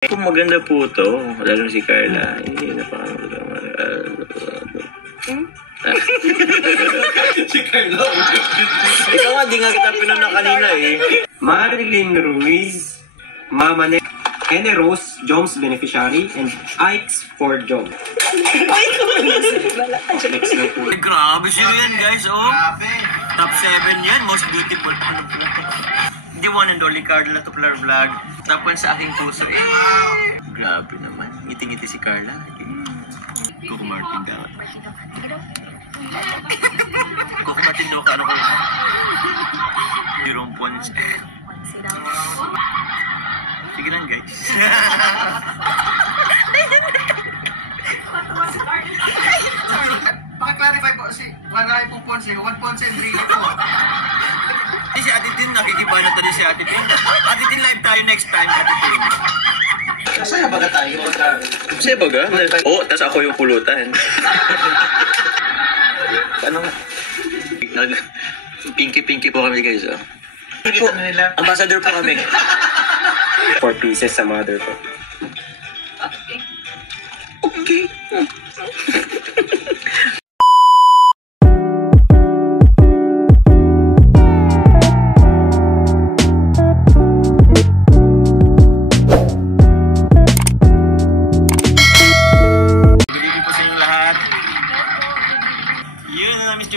Kung maganda po to, lalo na si Carla. Hindi na pa Si Carla. Ikaw nga, di nga kita pinuna kanina eh. Marilyn Ruiz, Mama Hene Rose, Joms beneficiary, and Ike's for Jom. Next na po. Grabe sino yan guys, oh. Grabe. Top 7 yan, most beautiful. Ano po? The one and only Carla Tuplar Vlog. Top 1 sa aking puso. Grabe naman. Ngiti-ngiti si Carla. Coco Martin ka. Coco Martin daw ka. Ano ko? Jerome Pons. Sige lang guys. Paka-clarify po si Maray pong Ponce, 1 Ponce and 3 po. Si Ate Tin, nakikiba na tayo si Ate Tin. Ate Tin, live tayo next time, Ate Tin. Masaya ba tayo? Masaya ba ga? Oo, tas ako yung pulutan. Ano nga? Pinky-pinky po kami guys, oh. Kita na nila. Ambassador po kami. 4 pieces sa mother ko. Okay.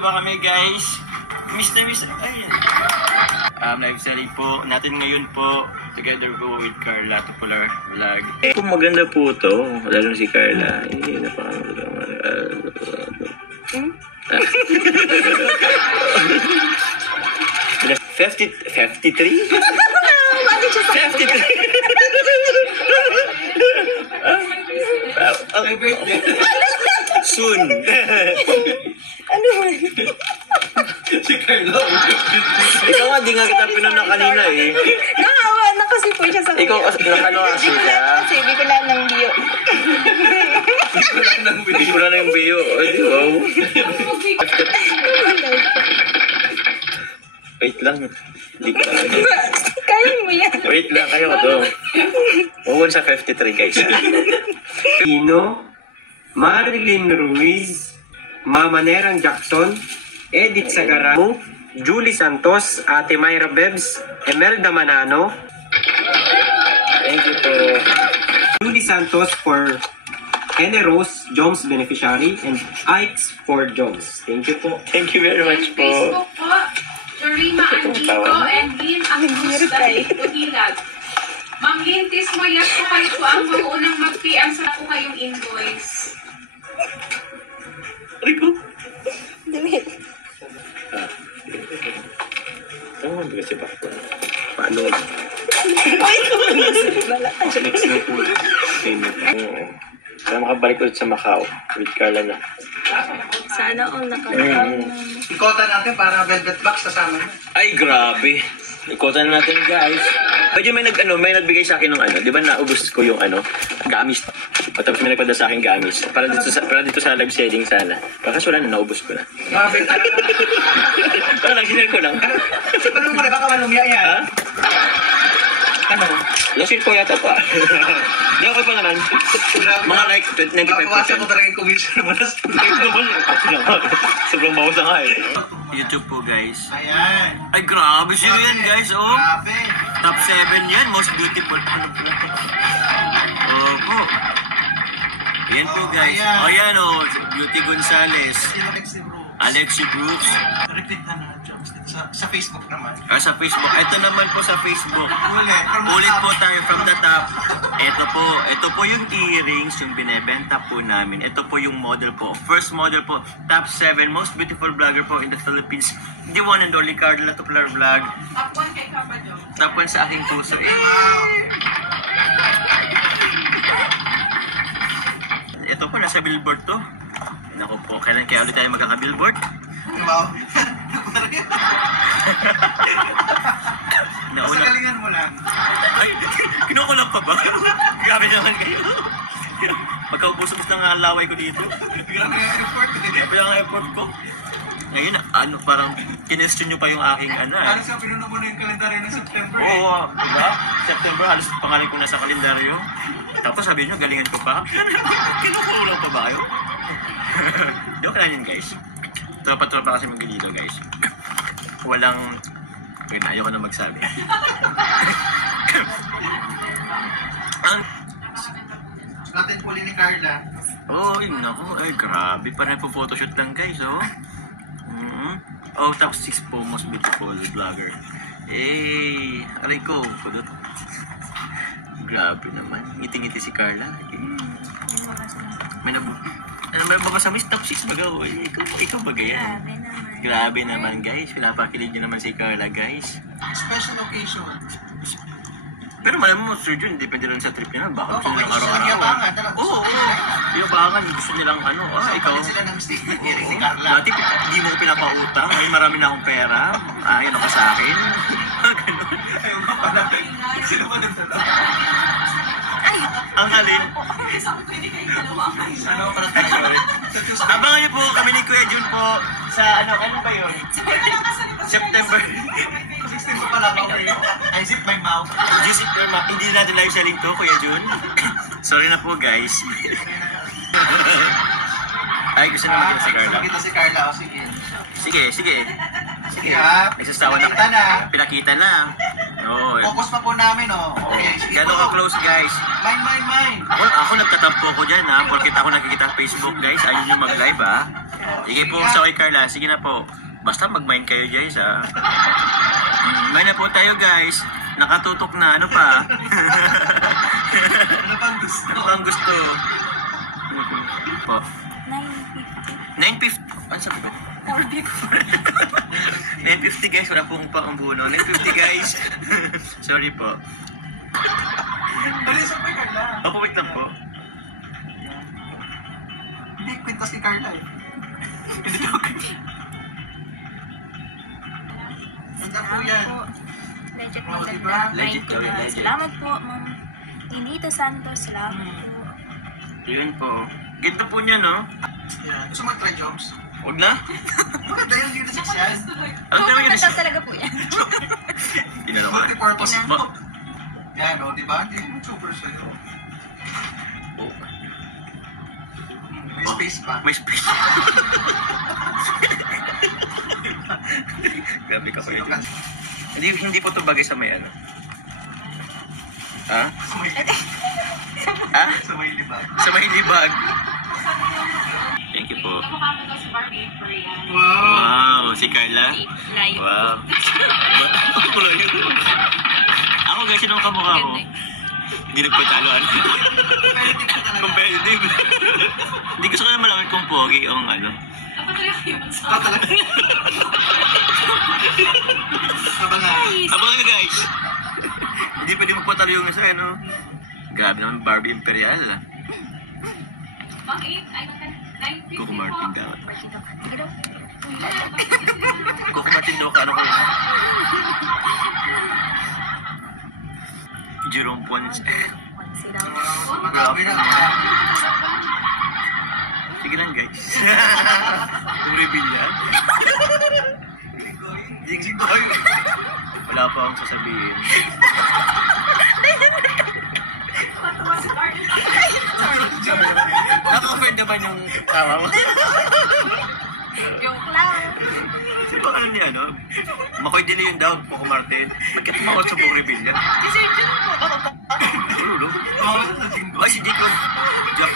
Ba kami guys? Miss na miss. Ayan. Live selling po natin ngayon po. Together go with Carla Tuplar Vlog. Kung maganda po to, lalo na si Carla. Hindi na pa 53? 53? Soon. Ano man? Si Carla. Ikaw nga, di nga kita pinuna kanina eh. Nakawa na kasi po siya sa Ikaw, nakano kasi siya? Kasi hindi ko lang ng bio. Hindi ko na yung bio. Wow. Wait lang. Hindi ko na. Kaya mo yan. Wait lang, kaya ko to. Uwan sa 53 guys. Pino, Marilyn Ruiz, Mama Nerang Jackson, Edith Sagaramo, Julie Santos, Ate Myra Bebs, Emelda Manano. Thank you po. Julie Santos for Hene Rose, Joms beneficiary, and Ike's for Joms. Thank you po. Thank you very much po. Facebook po, Jorima Andito and Lynn Angus Tuhilag. Ma'am Lynn, Tismoyas po kayo po ang maunang mag-PM sa po kayong invoice. Rico? Damit. Ano mo bigas si Papa? Paano? Ay, wala ka dyan. Next na po. Kaya makabalik ulit sa Macau with Carla na. Sana all nakalaman. Ikota natin para velvet box kasama. Ay, grabe. Ikota na natin, guys. Medyo may nagbigay sa akin ng di ba naubos ko yung gamis. Tapos may nagpada sa akin gamis. Para dito sa live selling sana. Baka wala na, naubos ko na. Grabe ka. Para lang, sinil ko lang. Ano mo na, baka malumya yan. Ha? Ano? Lasin ko yata pa. Di ako pa naman. Mga like 95%. Makawasan ko talaga yung commission mo na. Sobrang bawas na nga eh. YouTube po guys. Ayan. Ay grabe sino yan guys, oh. Grabe. Top 7 yan, most beautiful. Ano po? Opo. Yan po guys. Ayan. O yan oh, Beauty Gonzales. Alexi Brooks. Repeat na jobs sa Facebook naman. Sa Facebook. Ito naman po sa Facebook. Ulit. Ulit po tayo from the top. Ito po yung earrings, yung binebenta po namin. Ito po yung model po. First model po, top 7, most beautiful vlogger po in the Philippines. The one and only Carla Tuplar Vlog. Top 1 kay Kapadyo. Top 1 sa aking puso. Ito po, nasa billboard to. Naku po, kailan kaya ulit tayo magkaka-billboard? Wow. Nauna. Pasagalingan mo lang. Ay, kinukulang pa ba? Grabe naman kayo. Magkaubos-ubos na nga ang laway ko dito. Grabe yung effort. Grabe ang effort ko. Ngayon, parang kinestyon nyo pa yung aking Ano sa pinuno mo na yung kalendaryo ng September. Oo, diba? September, halos pangalan ko nasa kalendaryo. Tapos sabi nyo, galingan ko pa. Kinukulang pa ba kayo? Joke lang yun, guys. Tropa-tropa kasi mag-dito, guys. Walang... Wait na, ayoko na magsabi. Ang... Natin puli ni Carla. Oh, yun ako. Ay, grabe. Parang po-photoshoot lang, guys, oh. Oh, top 6 po most beautiful vlogger. Eh, aray ko. Kudot. Grabe naman. Ngiti-ngiti si Carla. May babasa mo yung top 6 baga. Ikaw baga yan. Grabe naman, guys. Pinapakilig nyo naman si Carla, guys. Special occasion. Pero malam mo, Sir Jun, depende lang sa trip nila. Baka gusto nilang araw-araw. Yabangan, talaga. Oo, yabangan. Gusto nilang ano. Ikaw. Palit sila ng statement ni Carla. Dati, hindi mo ko pinapautang. Ngayon marami na akong pera. Yan ako sa akin. Ganun. Ayun ka pala. Sino ba nagdala? Ang halin. Ano para Ay, sorry. Abangan niyo po kami ni Kuya Jun po sa ano ba yun? September. 16 pa pala ako. I zip my mouth. Hindi natin live selling to, Kuya Jun. Sorry na po, guys. Ay, gusto na makita si Carla. Makita si Carla. O, sige. Sige. Yeah. Nagsasawa na. Pinakita na. Pinakita lang. Oo. Focus pa po namin, oh. Okay, sige Gano'n po. ka close, guys. Mine. Well, ako nagtatampo ko dyan, ha. Porkit ako nakikita sa Facebook, guys. Ayun yung mag-live, ha. Sige po sa kay Carla. Sige na po. Basta mag-mind kayo, guys, ha. Mind na po tayo, guys. Nakatutok na. Ano pa? Ano bang gusto? Ano pang gusto? Po. 9:50. 9:50. Ano sabi ba? 4:50. 9:50, guys. Wala pong pang-umbuno. 9:50, guys. Sorry po. Dali, saan pa Carla? Opo, wait lang po. Hindi, kwintas si Carla, eh. Hindi joke. Ganda po yan. Legit Oh, maganda. diba? Legit daw yun, legit. Salamat po, Ma'am Inito Santos. Salamat po. Yun po. Ganda po niya, no? Yeah. Gusto mo try jobs? Huwag na. Maganda yung unisex yan. Ang dami ka Maganda talaga po yan. Tinanong ka. Multi-purpose. Ma- Yan, o, di ba? Hindi mo super sa'yo. May space pa. May space. Grabe ka po yun. Hindi po ito bagay sa may ano. Ha? Sa may Ha? Sa may libag. Sa may libag. Thank you po. Kamukha mo daw si Barbie and Korean. Wow! Wow, si Carla. Layo. Wow. Ako lang yun. Ako guys, yun ang kamukha ko. Hindi nagpatalo. Competitive ka talaga. Competitive. Hindi gusto ko na malaman kung pogi o ano. Dapat talaga kayo magsabi. Ah, talaga. Abangan. Abangan nyo guys. Hindi pwede magpatalo yung isa, ano. Grabe naman, Barbie Imperial. Bakit? Ay, 9:50 Coco po. Martin daw. Sige daw. Coco Martin daw ka, ano ko. Jerome Ponce. Once daw. Magabi na. Sige lang guys. Yung reveal yan. Jinggoy. Wala pa akong sasabihin. Naka-offend naman yung tawa mo. Joke lang. Sino ba alam niya, ano? Makoy Dili yung daw, Coco Martin. Bakit tumakot sa buong reveal yan? Si Sir Jun po. Ulo. Oo, sa jinggo. Ay, si Jacob. Jack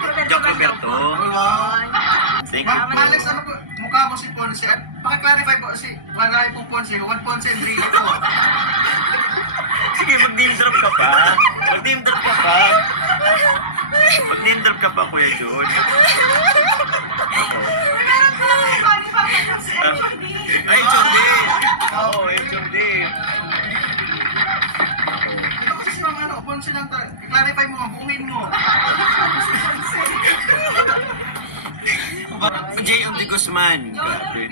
Roberto. Jack Roberto. Wow! Thank you po. Alex, ano po? Mukha mo si Ponce. At pakiclarify po, si Marami pong Ponce. 1 Ponce and 3 po. Sige, mag-name drop ka pa. Mag-name drop ka pa. Mag-name drop ka pa, Kuya Jun. Ako. Ay, Chumdi! Oo, Chumdi. Ito kasi si mga ano, Ponce lang tayo. I-clarify mo, buungin mo. J. of the Guzman. Grabe.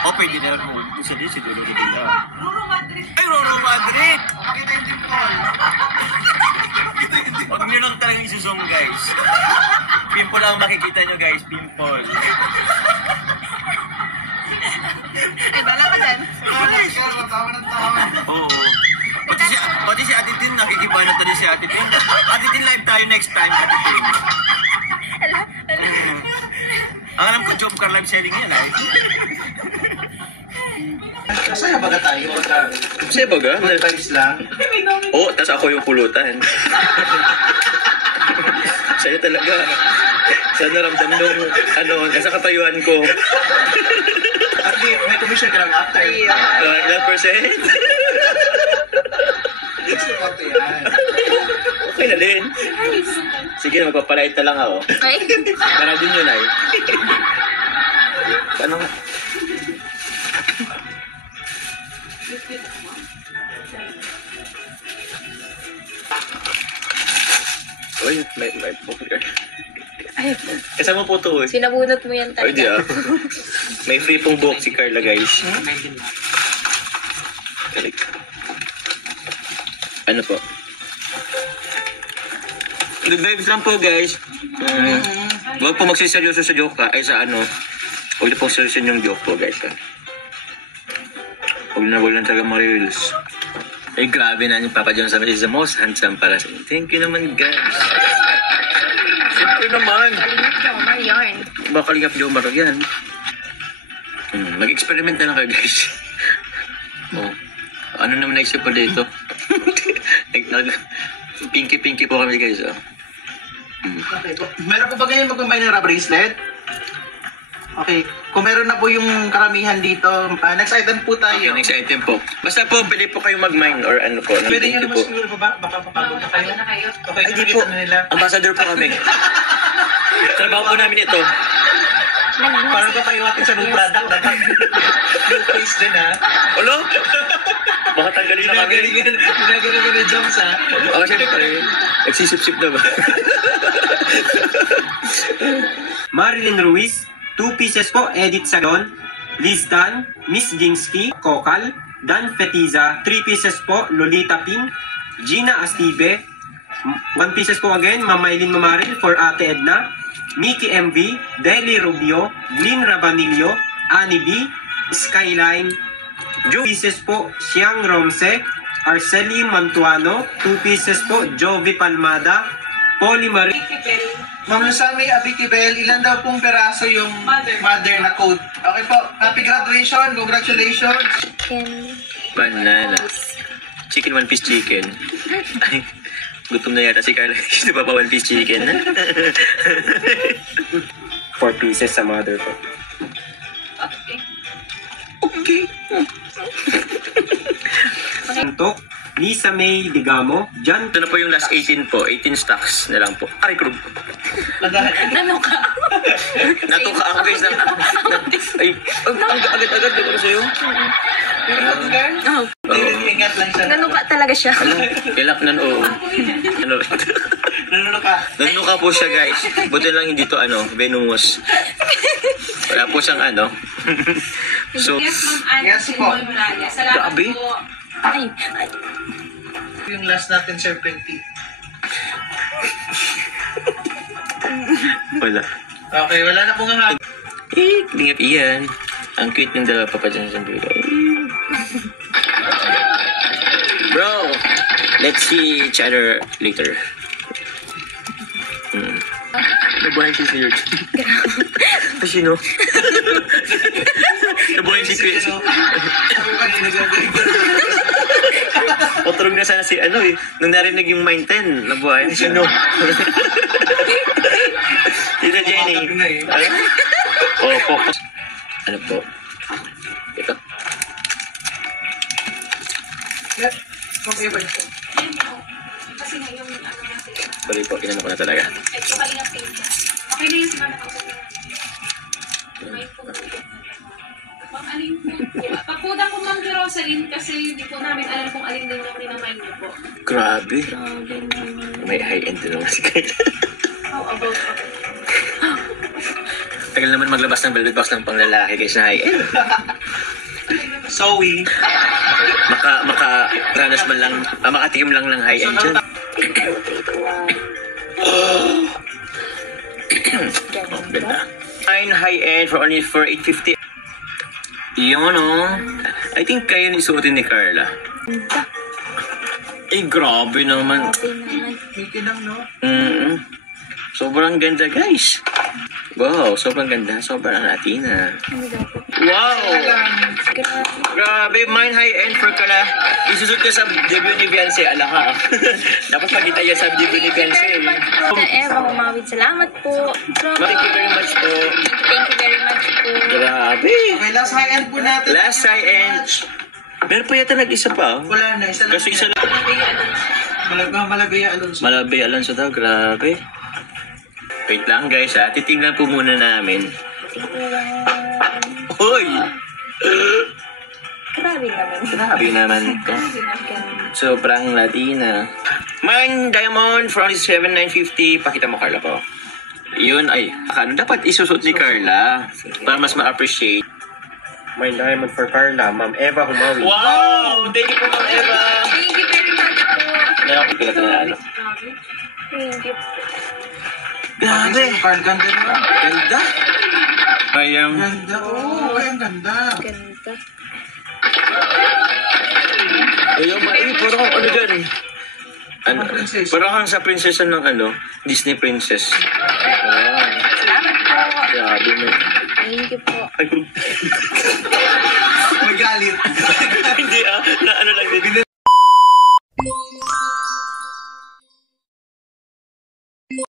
O, pwede na mo. Isa din si Dolo Rivilla. Ruro Madrid. Ay, Roro Madrid! Pakita yung dimple. Huwag nyo lang talagang isi-zoom, guys. Pimple lang makikita nyo, guys. Pimple. Ay, bala ka dyan. Wala. guys! Carla, tawa ng tawa. Oo. Pati si Ate Tin, nakikibanat na din si Ate Tin. Ate Tin, live tayo next time, Ate Tin. Ang alam ko, job car live selling yan, ay. Masaya ba ka tayo? Kasi baga, Good vibes lang. oo, tas ako yung pulutan. Sa'yo talaga. Sa naramdam nung, nasa katayuan ko. At may commission ka lang after. 100%. Ito yan. Okay na din. Sige, magpapalait na lang ako. Ay, Para din yun ay. Paano nga? Uy, may poker. ay, Kasama po to eh. sinabunot mo yan Ay, di talaga. May free pong book si Carla, guys. Kalik. Ano po? Good vibes lang po, guys. Huwag po magsiseryoso sa joke ay sa huwag na pong seryosin yung joke po, guys. Huwag na talaga ma-reels. Eh, grabe na yung Papa John sa the most handsome para sa inyo. Thank you naman, guys. Siyempre naman. Kalingap niyo, yarn. Bakalingap Jomar yan. Mag-experiment na lang kayo, guys. Oh. Ano naman naisip ko dito? Pinky-pinky po kami, guys. Oh. Okay po. Meron po ba ganyan mag-combine ng rubber bracelet? Okay. Kung meron na po yung karamihan dito, next item po tayo. Okay, next item po. Basta po, pwede po kayo mag-mine or ano po. Pwede nyo Thank you naman siguro pa ba? Baka papagod na kayo. na kayo. Okay, Ay, di po. nakikita na nila. Ambassador po kami. Trabaho po namin ito. Parang pa tayo natin sa new product. New face din ha. Ulo? Baka tanggalin na kami. Ginagalingan ni Joms ha. Oh, syempre. Nagsisip-sip na ba? Marilyn Ruiz, 2 pieces po, Edith Salon, Liz Dan, Miss Gingsky, Kokal, Dan Fetiza, 3 pieces po, Lolita Pin, Gina Astibe, 1 pieces po again, Mamaylin Mamaril for Ate Edna, Mickey MV, Deli Rubio, Glyn Rabanillo, Annie B, Skyline, 2 pieces po, Siang Romse, Arceli Mantuano, 2 pieces po, Jovi Palmada, Polly Marie, Ma'am Lusami Abitibel, ilan daw pong peraso yung mother na code? Okay po, happy graduation, congratulations. Banana. Chicken, 1 piece chicken. Ay, gutom na yata si Carla. Gusto pa 1 piece chicken. 4 pieces sa mother po. Okay. Santok, Lisa May Digamo, Jan Ito na po yung last 18 po. 18 stocks na lang po. Ay, krug. Ano ka? Natuka ako guys na... Ay, agad-agad ako sa'yo. Oh, Ingat lang siya. nanuka talaga siya. Kilak na oo. Nanunuka. Nanuka po siya guys. Buti lang hindi to venomous. Wala po siyang So, Yes, Ma'am Anne Yes po. Simoy Muralla. Salamat Grabe. po. Ay, Yung last natin, Serpentine. wala. Okay, wala na pong hahag. Lingap iyan. Ang cute ng dalawa pa dyan sa video. Bro, let's see each other later. Nabuhay si Sir. Sino? Nabuhay si Chris. Paturog na sana si nung narinig yung Mind 10, nabuhay. Sino? Tita Jenny. Oh, focus. Ano po? Ito. Okay ba? Kasi nga yung natin. Sorry po, inano ko na talaga. Ito kanina page. Okay na yung simana ko sa may food. Ma'am, alin po po? Papuda ko Ma'am Jerosalyn kasi hindi po namin alam kung alin din yung rinamay niyo po. Grabe. May high-end din naman si Kayla. How about ako? Tagal naman maglabas ng velvet box ng panglalaki guys na high-end. Zoe. Makaranas man lang, makatikim lang ng high-end dyan. Oh, ganda. Fine high-end for only for $850. Yun I think kaya isuotin ni Carla. Ganda. Eh, grabe naman. Grabe naman. Mickey lang, no? Sobrang ganda, guys. Wow, sobrang ganda. Sobrang Latina. Ano daw po? Wow! Grabe. Grabe, mine high-end for Carla. Isusot niya sa debut ni Beyonce. Ala ka. Dapat pagkita yan sa debut ni Beyonce. Eva Humawid, salamat po. Thank you very much po. Thank you very much po. Grabe. Okay, last high-end po natin. Last high-end. Meron pa yata nag-isa pa. Wala na, isa lang. Kasi isa lang. Malagaya Alonso. Malabay Alonso daw. Grabe. Wait lang guys ha. Titingnan po muna namin. Hoy! Grabe naman. Grabe naman to. Sobrang Latina. Mine Diamond from 7,950. Pakita mo Carla po. Yun ay, dapat isusot ni Carla para mas ma-appreciate. My diamond for Carla, Ma'am Eva Humawi. Wow! Thank you po Ma'am Eva. Thank you very much po. Nakapagpila ito na ano. Thank you. Grabe! Carl, ganda na. Ganda! Ayang. Ganda, oh. Ay, ang ganda. Ganda. Ayang ba? Eh, parang ano dyan? Ano? Princess. Parang kang sa prinsesa ng ano? Disney princess. Salamat po. Grabe mo. Thank you po. Ay,